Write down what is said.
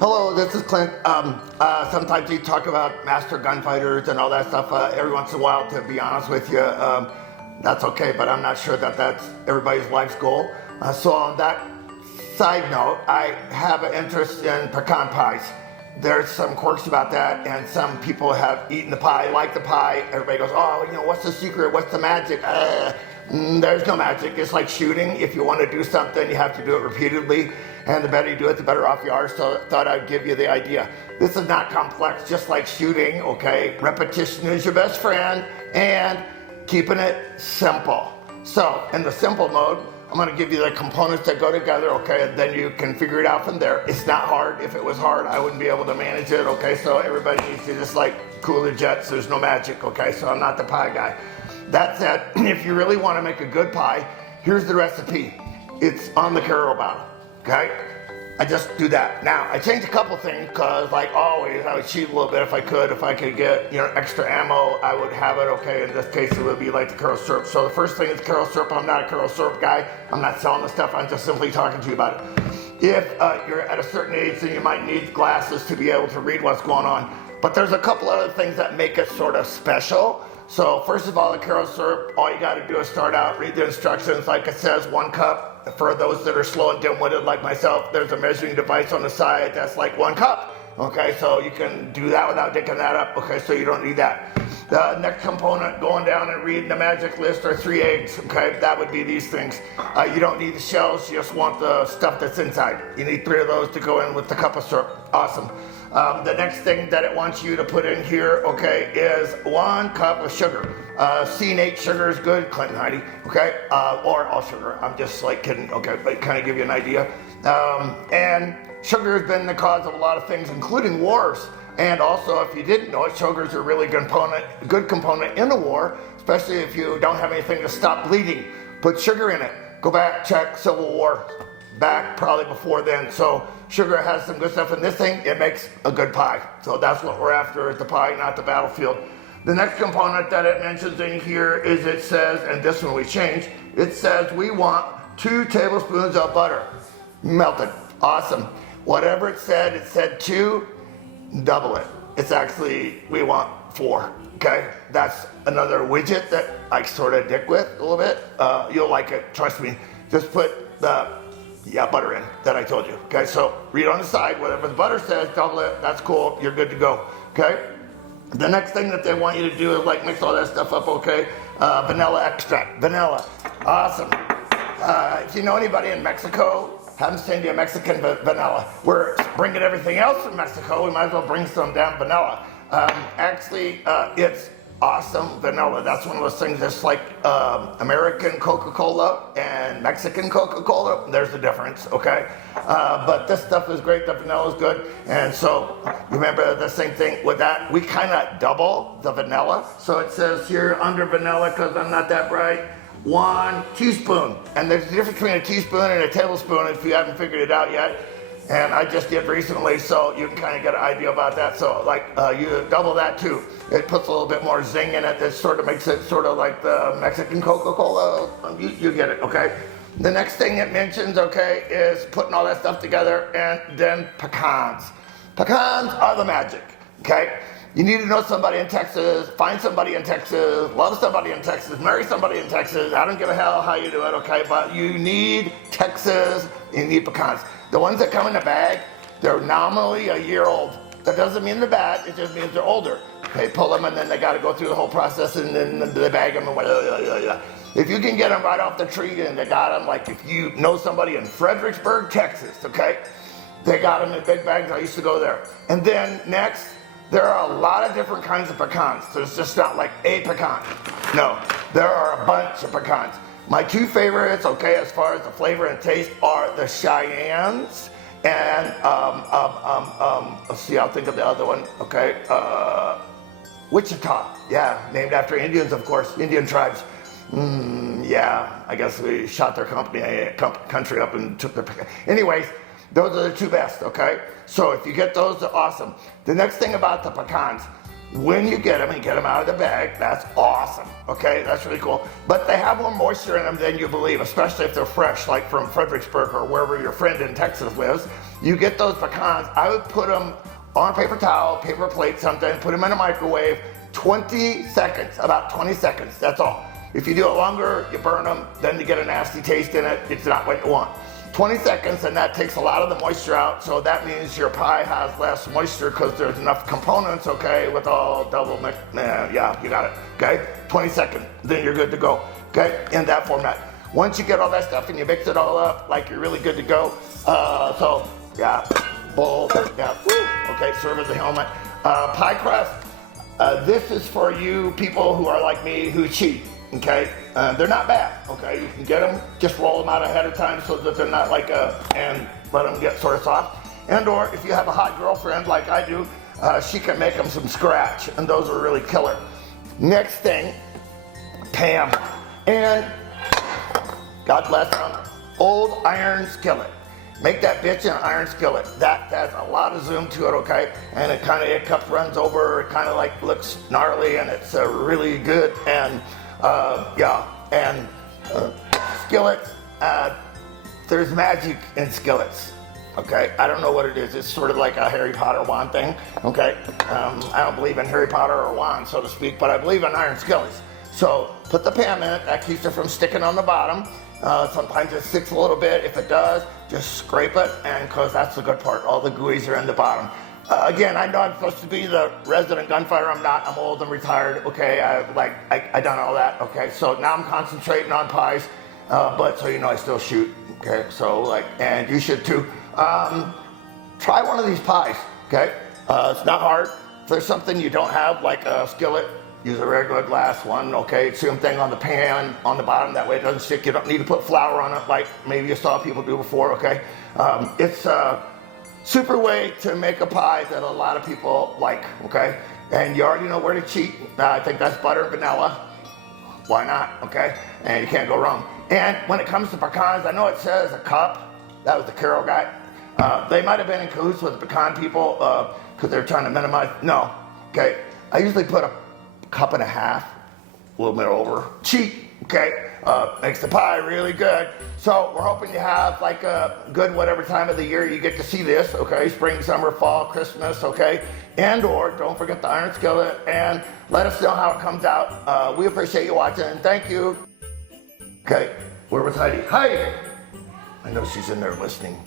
Hello, this is Clint. Sometimes you talk about master gunfighters and all that stuff every once in a while, to be honest with you. That's okay, but I'm not sure that that's everybody's life's goal. So on that side note, I have an interest in pecan pies. There's some quirks about that, and some people have eaten the pie, like the pie. Everybody goes, oh, what's the secret? What's the magic? There's no magic. It's like shooting. If you want to do something, you have to do it repeatedly. And the better you do it, the better off you are. So I thought I'd give you the idea. This is not complex, just like shooting, okay? Repetition is your best friend, and keeping it simple. So in the simple mode, I'm gonna give you the components that go together, okay? And then you can figure it out from there. It's not hard. If it was hard, I wouldn't be able to manage it, okay? So everybody needs to just like cooler jets. There's no magic, okay? So I'm not the pie guy. That said, if you really wanna make a good pie, here's the recipe. It's on the Carol bottle. Okay? I just do that. Now, I changed a couple things because, like always, I would cheat a little bit if I could. If I could get, extra ammo, I would have it, okay? In this case, it would be like the Carol syrup. So the first thing is Carol syrup. I'm not a Carol syrup guy. I'm not selling the stuff. I'm just simply talking to you about it. If you're at a certain age, then you might need glasses to be able to read what's going on. But there's a couple other things that make it sort of special. So first of all, the Carol syrup, all you got to do is start out, read the instructions. Like it says, 1 cup. For those that are slow and dim-witted like myself, there's a measuring device on the side that's like 1 cup. Okay, so you can do that without digging that up. Okay, so you don't need that. The next component, going down and reading the magic list, are 3 eggs. Okay, that would be these things. You don't need the shells, you just want the stuff that's inside. You need 3 of those to go in with the cup of syrup. Awesome. The next thing that it wants you to put in here, okay, is 1 cup of sugar. C&H sugar is good, Clint and Heidi, okay? Or all sugar. I'm just like kidding, okay, but kind of give you an idea. And sugar has been the cause of a lot of things, including wars. And also, if you didn't know it, sugar is a really good component in a war, especially if you don't have anything to stop bleeding. Put sugar in it. Go back, check Civil War. Back probably before then. So sugar has some good stuff in this thing. It makes a good pie. So that's what we're after, is the pie, not the battlefield. The next component that it mentions in here is, it says, and this one we changed, it says we want 2 tablespoons of butter. Melted. Awesome. Whatever it said 2, double it. It's actually, we want 4. Okay? That's another widget that I sort of dick with a little bit. You'll like it, trust me. Just put the butter in that I told you. Okay, so read on the side, whatever the butter says, double it, that's cool, you're good to go. Okay? The next thing that they want you to do is like mix all that stuff up, okay? Vanilla extract, vanilla, awesome. If you know anybody in Mexico, have them send you a Mexican vanilla. We're bringing everything else from Mexico, we might as well bring some damn vanilla. It's awesome vanilla. That's one of those things that's like American Coca-Cola and Mexican Coca-Cola. There's the difference, okay? But this stuff is great. The vanilla is good. And so remember the same thing with that. We kind of double the vanilla. So it says here under vanilla, because I'm not that bright, 1 teaspoon. And there's a difference between a teaspoon and a tablespoon if you haven't figured it out yet. And I just did recently, so you can kind of get an idea about that. So like you double that too. It puts a little bit more zing in it. That sort of makes it sort of like the Mexican Coca-Cola. You get it, okay? The next thing it mentions, okay, is putting all that stuff together, and then pecans. Pecans are the magic, okay? You need to know somebody in Texas, find somebody in Texas, love somebody in Texas, marry somebody in Texas. I don't give a hell how you do it, okay? But you need Texas, you need pecans. The ones that come in the bag, they're nominally a year old. That doesn't mean they're bad, it just means they're older. They pull them and then they gotta go through the whole process and then they bag them and whatever. If you can get them right off the tree and they got them, like if you know somebody in Fredericksburg, Texas, okay? They got them in big bags, I used to go there. And then next, there are a lot of different kinds of pecans. There's just not like a pecan. No, there are a bunch of pecans. My 2 favorites, okay, as far as the flavor and taste, are the Cheyennes and, let's see, I'll think of the other one, okay, Wichita, yeah, named after Indians, of course, Indian tribes. Yeah, I guess we shot their country up and took their pecan. Anyways, those are the 2 best, okay? So if you get those, they're awesome. The next thing about the pecans, when you get them and get them out of the bag, that's awesome, okay? That's really cool. But they have more moisture in them than you believe, especially if they're fresh, like from Fredericksburg or wherever your friend in Texas lives. you get those pecans, I would put them on a paper towel, paper plate, something, put them in a microwave, 20 seconds, about 20 seconds, that's all. If you do it longer, you burn them, then you get a nasty taste in it, it's not what you want. 20 seconds, and that takes a lot of the moisture out, so that means your pie has less moisture because there's enough components, okay, with all double mix, yeah, you got it, okay? 20 seconds, then you're good to go, okay, in that format. Once you get all that stuff and you mix it all up, like you're really good to go. So, yeah, bowl, yeah, woo, okay, serve as a helmet. Pie crust, this is for you people who are like me who cheat. Okay, they're not bad. Okay, you can get them, just roll them out ahead of time so that they're not like and let them get sort of soft. And or if you have a hot girlfriend like I do, she can make them from scratch, and those are really killer. Next thing, Pam, and God bless them, old iron skillet. Make that bitch an iron skillet. That has a lot of zoom to it, okay? And it cup runs over, it kind of like looks gnarly, and it's really good. And skillets, there's magic in skillets, okay? I don't know what it is. It's sort of like a Harry Potter wand thing, okay? I don't believe in Harry Potter or wands, so to speak, but I believe in iron skillets. So put the Pam in it. That keeps it from sticking on the bottom. Sometimes it sticks a little bit. If it does, just scrape it, and because that's the good part. All the gooeys are in the bottom. Again, I know I'm supposed to be the resident gunfighter. I'm not. I'm old. I'm retired. Okay, I done all that. Okay, so now I'm concentrating on pies. But so you know, I still shoot. Okay, so and you should too. Try one of these pies. Okay, it's not hard. If there's something you don't have, like a skillet, use a regular glass one. Okay, same thing on the pan on the bottom. That way it doesn't stick. You don't need to put flour on it, like maybe you saw people do before. Okay, it's super way to make a pie that a lot of people like, okay? And you already know where to cheat. I think that's butter and vanilla. Why not, okay? And you can't go wrong. And when it comes to pecans, I know it says a cup. That was the Carol guy. They might have been in cahoots with the pecan people because they're trying to minimize. No, okay? I usually put a cup and a half, a little bit over. Cheat, okay? Makes the pie really good. So we're hoping you have like a good whatever time of the year you get to see this, okay? Spring, summer, fall, Christmas, okay? And or don't forget the iron skillet, and let us know how it comes out. We appreciate you watching, and thank you. Okay, where was Heidi? Heidi! I know she's in there listening.